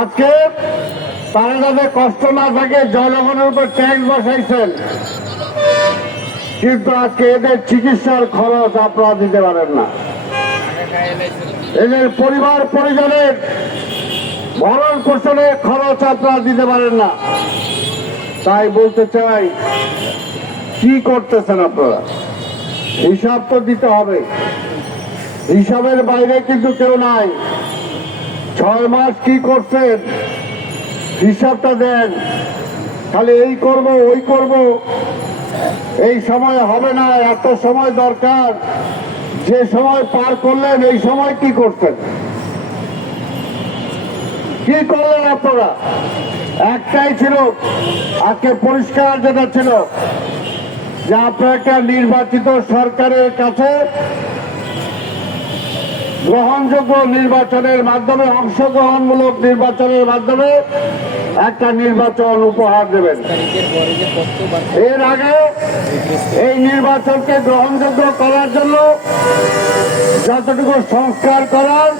আজকে তারা যাতে কষ্ট না থাকে, জনগণের উপর ট্যাক্স বসাইছেন। কিন্তু আজকে এদের চিকিৎসার খরচ আপনারা দিতে পারেন না। এদের পরিবার, পরিজনের ভরণ পোষণের খরচ আপনারা দিতে পারেন না। তাই বলতে চাই, কি করতেছেন আপনারা? হিসাব তো দিতে হবে। হিসাবের বাইরে কিন্তু কেউ নাই। ছয় মাস কি করছেন? হিসাবটা দেন। খালি এই করব, ওই করব। এই সময় হবে না, এত সময় দরকার। যে সময় পার করলেন, এই সময় কি করছেন? কি করলেন আপনারা? একটাই ছিল আজকে পরিষ্কার যেটা ছিল, যে আপনার একটা নির্বাচিত সরকারের কাছে গ্রহণযোগ্য নির্বাচনের মাধ্যমে, অংশগ্রহণমূলক নির্বাচনের মাধ্যমে একটা নির্বাচন উপহার দেবেন। এর আগে এই নির্বাচনকে গ্রহণযোগ্য করার জন্য যতটুকু সংস্কার করার,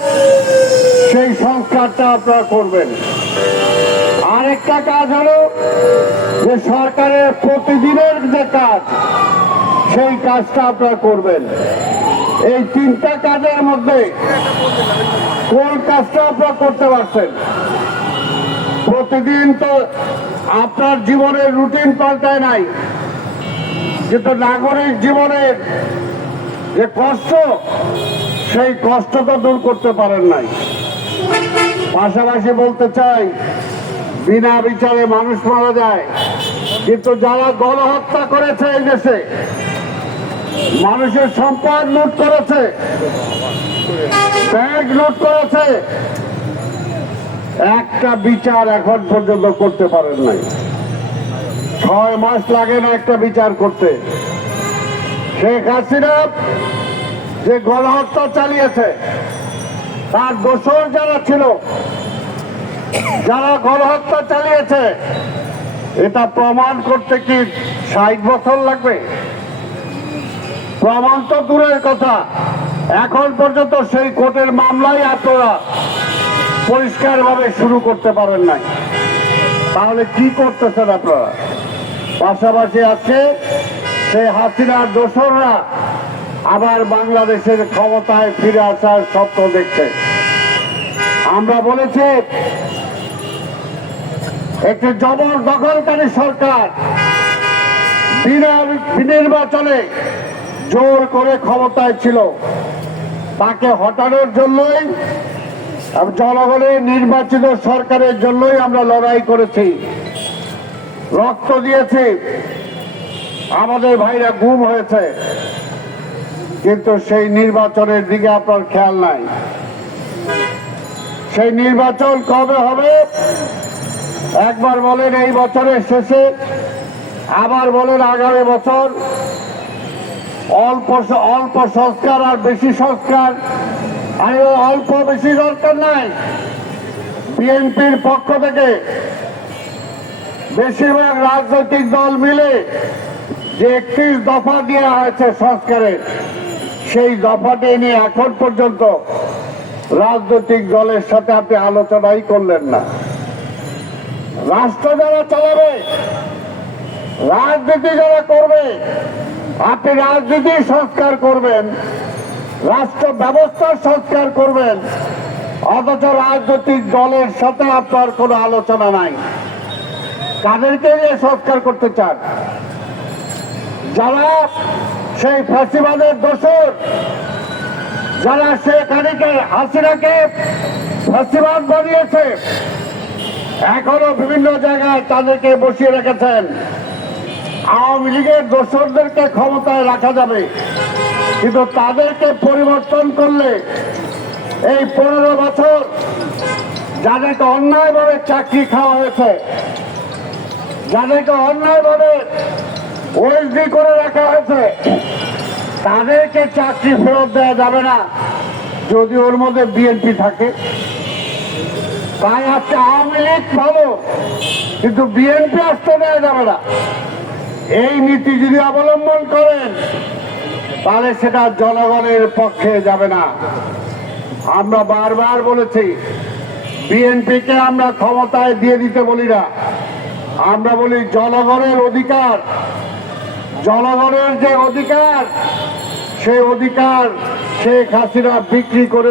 সেই সংস্কারটা আপনারা করবেন। আরেকটা কাজ হলো যে সরকারের প্রতিদিনের যে কাজ, সেই কাজটা আপনারা করবেন। এই তিনটা কাজের মধ্যে কোন কাজটা আপনারা করতে পারছেন? প্রতিদিন তো আপনার জীবনের রুটিন পাল্টায় নাই। কিন্তু নাগরিক জীবনের যে কষ্ট, সেই কষ্ট তো দূর করতে পারেন নাই। পাশাপাশি বলতে চাই, বিনা বিচারে মানুষ মারা যায়। কিন্তু যারা গণহত্যা করেছে এই দেশে মানুষের সম্পদ লুট করেছে। ব্যাংক লুট করেছে। একটা বিচার এখন পর্যন্ত করতে পারেন নাই। ছয় মাস লাগে না একটা বিচার করতে। শেখ হাসিনা যে গণহত্যা চালিয়েছে, তার দোষর যারা ছিল, যারা গণহত্যা চালিয়েছে, এটা প্রমাণ করতে কি ষাট বছর লাগবে? প্রমাণ তো দূরের কথা। এখন পর্যন্ত সেই কোর্টের মামলায় আপনারা পরিষ্কারভাবে শুরু করতে পারেন নাই। তাহলে কি করতেছেন আপনারা? পাশাপাশি আছে সেই হাসিনার দোসররা আবার বাংলাদেশের ক্ষমতায় ফিরে আসার স্বপ্ন দেখছে। আমরা বলেছি, একটি জবর দখলকারী সরকার বিনা নির্বাচনে জোর করে ক্ষমতায় ছিল। তাকে হটানোর জন্যই জনগণের নির্বাচিত সরকারের জন্যই আমরা লড়াই করেছি। রক্ত দিয়েছি। আমাদের ভাইরা গুম হয়েছে। কিন্তু সেই নির্বাচনের দিকে আপনার খেয়াল নাই। সেই নির্বাচন কবে হবে? একবার বলেন এই বছরের শেষে, আবার বলেন আগামী বছর। অল্প অল্প সংস্কার আর বেশি সংস্কার। আর অল্প বেশি দরকার নাই। বিএনপির পক্ষ থেকে বেশিরভাগ রাজনৈতিক দল মিলে যে একত্রিশ দফা দেওয়া হয়েছে সংস্কারের, সেই দফাটি নিয়ে এখন পর্যন্ত রাজনৈতিক দলের সাথে আপনি আলোচনাই করলেন না। রাষ্ট্র যারা চালাবে, রাজনীতি যারা করবে আপনি রাজনীতি সংস্কার করবেন, রাষ্ট্র ব্যবস্থার সংস্কার করবেন, অথচ রাজনৈতিক দলের সাথে আপনার কোনো আলোচনা নাই। কাদেরকে নিয়ে সংস্কার করতে চান? যারা সেই ফাঁসিবাদের দোষর, যারা শেখ হাসিনাকে হাসিনাকে ফাঁসিবাদ বানিয়েছে, এখনও বিভিন্ন জায়গায় তাদেরকে বসিয়ে রেখেছেন। আওয়ামী লীগের দোসরদেরকে ক্ষমতায় রাখা যাবে। কিন্তু তাদেরকে পরিবর্তন করলে এই পনেরো বছর যাদেরকে অন্যায়ভাবে চাকরি খাওয়া হয়েছে, যাদেরকে অন্যায়ভাবে ওএসডি করে রাখা হয়েছে, তাদেরকে চাকরি ফেরত দেওয়া যাবে না। যদি ওর মধ্যে বিএনপি থাকে, তাই আজকে আওয়ামী লীগ ভালো, কিন্তু বিএনপি আসতে দেওয়া যাবে না। এই নীতি যদি অবলম্বন করেন, তাহলে সেটা জনগণের পক্ষে যাবে না। আমরা বারবার বলেছি, বিএনপিকে আমরা ক্ষমতায় দিয়ে দিতে বলি না। আমরা বলি জনগণের অধিকার, জনগণের যে অধিকার, সেই অধিকার শেখ হাসিনা বিক্রি করে